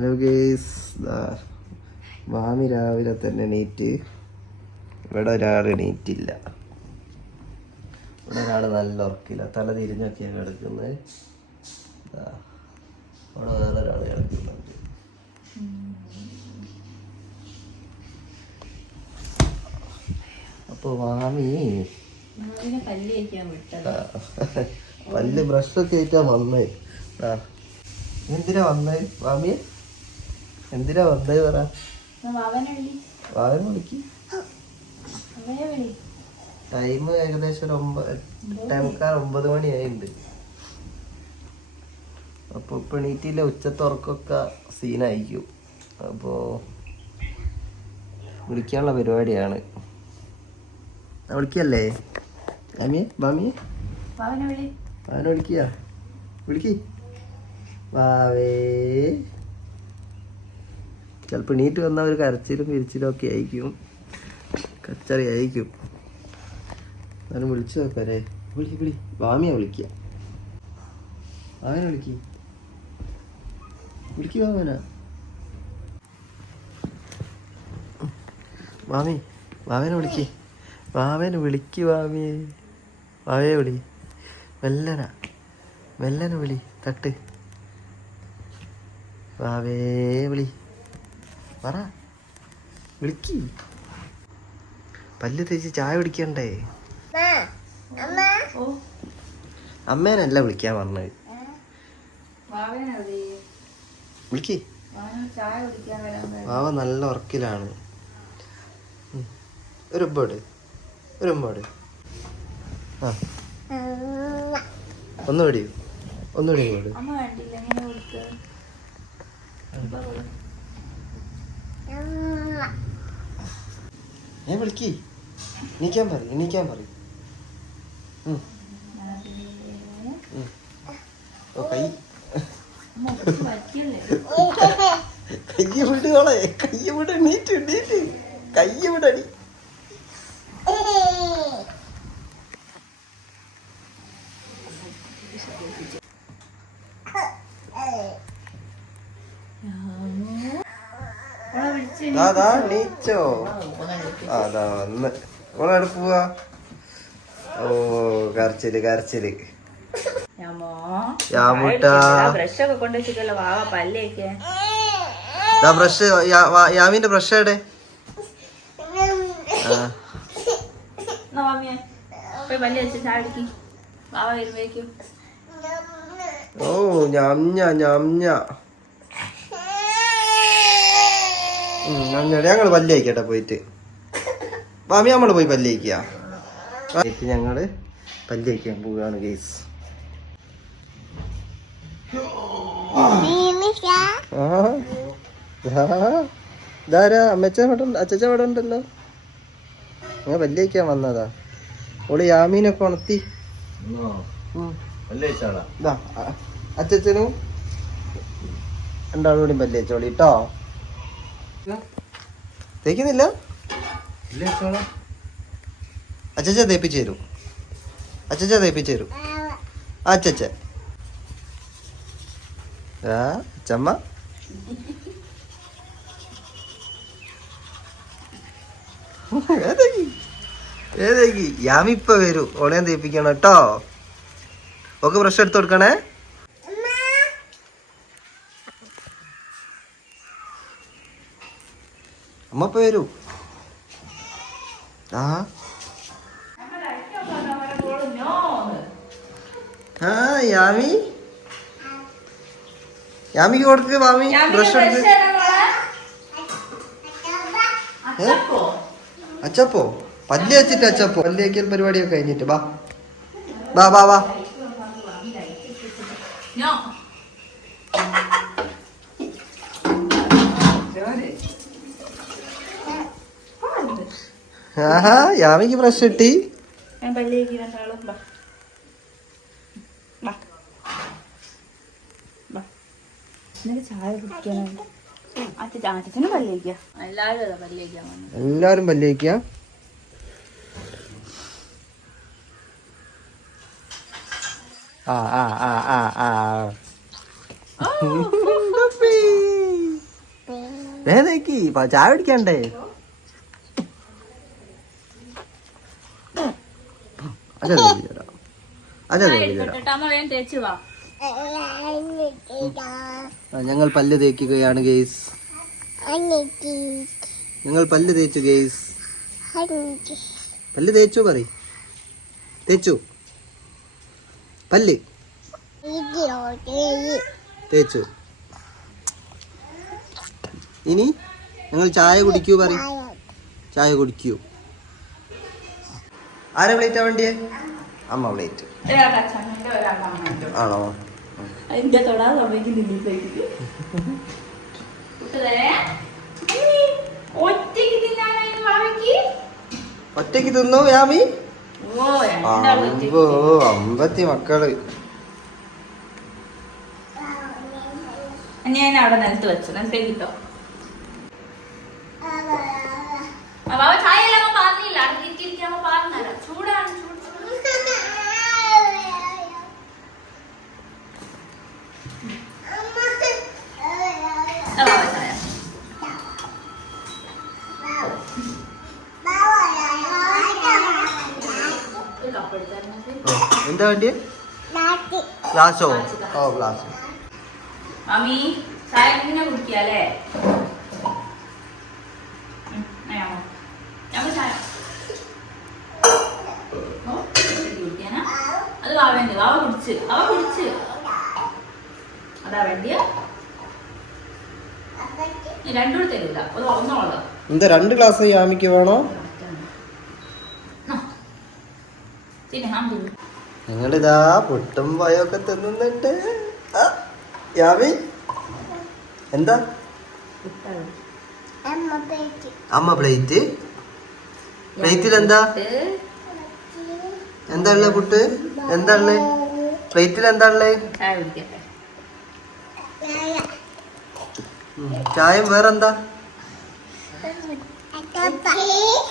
Hello guys മാമി രാവിലെ തന്നെ എണീറ്റ് ഇവിടെ ഒരാൾ എണീറ്റില്ല. ഇവിടെ ഒരാൾ നല്ല ഉറക്കില്ല. തല തിരിഞ്ഞൊക്കെയാണ് കിടക്കുന്നത്. ഇവിടെ അവിടെ വേറെ ഒരാൾ കിടക്കുന്നുണ്ട്. അപ്പോൾ മാമി പല്ല് ബ്രഷൊക്കെ ആയിട്ടാ വന്നേ. എന്തിനാ വന്നേ? മാമിയെ? എന്തിനാ വെറുതെ പറ? വാവനെ വിളിക്ക്. വിളി. ടൈം ഏകദേശം ഒരു ഒമ്പത് ഒമ്പത് മണിയായിട്ടുണ്ട് അപ്പോൾ ഇപ്പം എണീറ്റില്ല ഉച്ചത്തുറക്കൊക്കെ സീനായിരിക്കും. അപ്പോൾ വിളിക്കാനുള്ള പരിപാടിയാണ്. വിളിക്കല്ലേ? മാമിയെ മാമിയെ? അവനെ വിളി. അവനെ വിളിക്കുക വിളിക്ക്. വാവേ. ചിലപ്പോൾ എണീറ്റ് വന്നാൽ ഒരു കരച്ചിലും പിരിച്ചിലും ഒക്കെ ആയിരിക്കും. കച്ചറി ആയിരിക്കും എന്നാലും വിളിച്ചു നോക്കാരേ. വിളി വിളി. വാമിയാ വിളിക്കുക അവനെ വിളിക്കി. വിളിക്കുക വാമന വാമി വാവനെ വിളിക്കി. വാവനെ വിളിക്ക് വാമിയെ വാവയെ വിളി. മെല്ലന. മെല്ലന വിളി. തട്ട്. വാവേ വിളി. പറ. വിളിക്ക്. പല്ല് തേച്ച് ചായ കുടിക്കണ്ടേ? ഓ. അമ്മേനല്ല വിളിക്കാൻ പറഞ്ഞത്. വിളിക്ക്. വാവ നല്ല ഉറക്കിലാണ്. ഒരു ഉമ്പോട് ഒരു ഉമ്പോട് ആ. ഒന്നുകൂടി ഒന്നുകൂടി ഇങ്ങോട്ട് അമ്മ വേണ്ടില്ല എങ്ങനെ കൊടുത്ത് ഇപ്പൊ കൊടു. ഏ വിളിക്ക്. എണീക്കാൻ പറ എണീക്കാൻ പറ. ഓ കൈ. കയ്യ വിടുകളെ കയ്യ വിട എണീറ്റ് എണീറ്റ്. വിടടി വന്ന്. ഓളെവിടെ പോവാ? ഓ കരച്ചിൽ കരച്ചിൽ. ഞാമോ. യാമുട്ടാ ബ്രഷ് ഒക്കെ കൊണ്ടുവച്ചിട്ടല്ലോ വാവ പല്ലേക്ക്. ദാ ബ്രഷ് യാമിന്റെ ബ്രഷ് എവിടെ? ഓ എന്നാ മാമിയെ പോയി പല്ല് വെച്ച് ചായ കുടിക്ക് വാവ വരുമ്പോഴേക്കും ഓ ഞമ്മ ഞമ്മ ഞങ്ങൾ പല്ലേക്കട്ടെ പോയിട്ട്. മാമി നമ്മൾ പോയി പല്ലേക്ക. ഞങ്ങൾ പല്ലേക്കാൻ പോവുകയാണ് ഗേസ് ഇതാരാ? അമ്മച്ച അച്ചച്ച ഇവിടെ ഉണ്ടല്ലോ. ഞങ്ങൾ പല്ലേക്കാൻ വന്നതാ. ഓൾ യാമീനൊക്കെ ഉണർത്തി. അച്ഛനും രണ്ടാളും കൂടി പല്ല് കേട്ടോ തേക്കുന്നില്ല? അച്ചച്ച തേപ്പിച്ച് തരും. അച്ചച്ച തേപ്പിച്ച് തരും. അച്ചച്ച ആ അച്ചമ്മ. ഏതേക്ക് യാമിപ്പ വരൂ. ഓണയം തേപ്പിക്കണം കേട്ടോ. ഒക്കെ ബ്രഷ് എടുത്ത് കൊടുക്കണേ. അമ്മ ഇപ്പൊ വരൂ ആ. ആ യാമി. യാമിക്ക് കൊടുക്ക് മാമി. ബ്രഷ് എടുത്ത്? അച്ചപ്പോ. പല്ലി വെച്ചിട്ട് അച്ചപ്പോ. പല്ലി വയ്ക്കൽ പരിപാടിയൊക്കെ കഴിഞ്ഞിട്ട് ബാ ബാ ബാ ബാ ആഹാ യാമിക്ക് ബ്രഷ് കിട്ടി. ഞാൻ പല്ലേക്ക് രണ്ടാളും ചായ പല്ലേക്ക എല്ലാരും പല്ല് വയ്ക്കുക ആ ആ ആ ആ ചായ പിടിക്കണ്ടേ തേച്ച് തരാം തേച്ച് തരാം ഞങ്ങൾ പല്ല് തേക്കുകയാണ് ഗെയ്സ്. ഞങ്ങൾ പല്ല് തേച്ചു ഗെയ്സ്. പല്ല് തേച്ചു പറ തേച്ചു. പല്ല്. തേച്ചു. ഇനി ഞങ്ങൾ ചായ കുടിക്കൂ പറ ചായ കുടിക്കൂ. ആരാ പ്ലേറ്റാ വേണ്ടിയേ? അമ്മ പ്ലേറ്റ് ആണോ? ഒറ്റയ്ക്ക് തിന്നു യാമി അമ്പത്തി മക്കൾ. ഞാൻ അവിടെ നിലത്ത് വെച്ചു. നിലത്തേക്ക് കിട്ടോ ബാബ ചായ എല്ലാം അമ്മ പറഞ്ഞില്ല അടുത്തിരിക്കാൻ അമ്മ പറഞ്ഞല്ല ചൂടാണ് ചൂട് ചൂട്. ആ, ബാബ ചായ ഒരു കപ്പ് എടുത്തായിരുന്നു ആ, എന്താ വേണ്ടി ഗ്ലാസോ ഓ? ഗ്ലാസ് മമ്മി ചായ പിന്നെ കുടിക്കാല്ലേ? അത് വാവ വേണ്ടി വാവ കുടിച്ച്. അവ കുടിച്ച്. അതാ വേണ്ടിയ? രണ്ടു തരൂല. അത് ഒന്നോളോ എന്താ രണ്ട് ഗ്ലാസ് യാമിക്ക് വേണോ? നിങ്ങളിതാ പൊട്ടും വയൊക്കെ തിന്നുന്നുണ്ട് യാമി? എന്താ? അമ്മ പ്ലേറ്റ്. പ്ലേറ്റിൽ എന്താ എന്താ പുട്ട്? എന്താ പ്ലേറ്റിൽ എന്താ ചായം വേറെന്താ?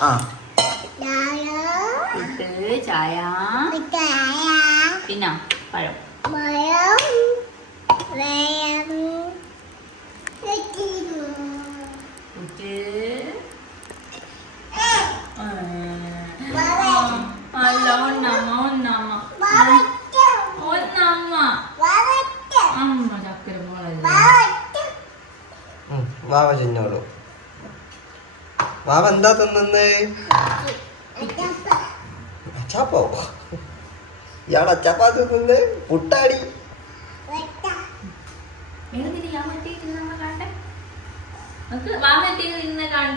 ആ. ചായ. പിന്നെ പഴം. പുട്ട് അല്ല വാവ എന്താ തിന്നുന്നേ? അച്ചാപ്പോ? ഇയാളെ അച്ചാപ്പാ തിന്നുന്നേ? പുട്ടാടി. കാണട്ടെ നമുക്ക് വാമ എത്തി ഇന്ന് കാണ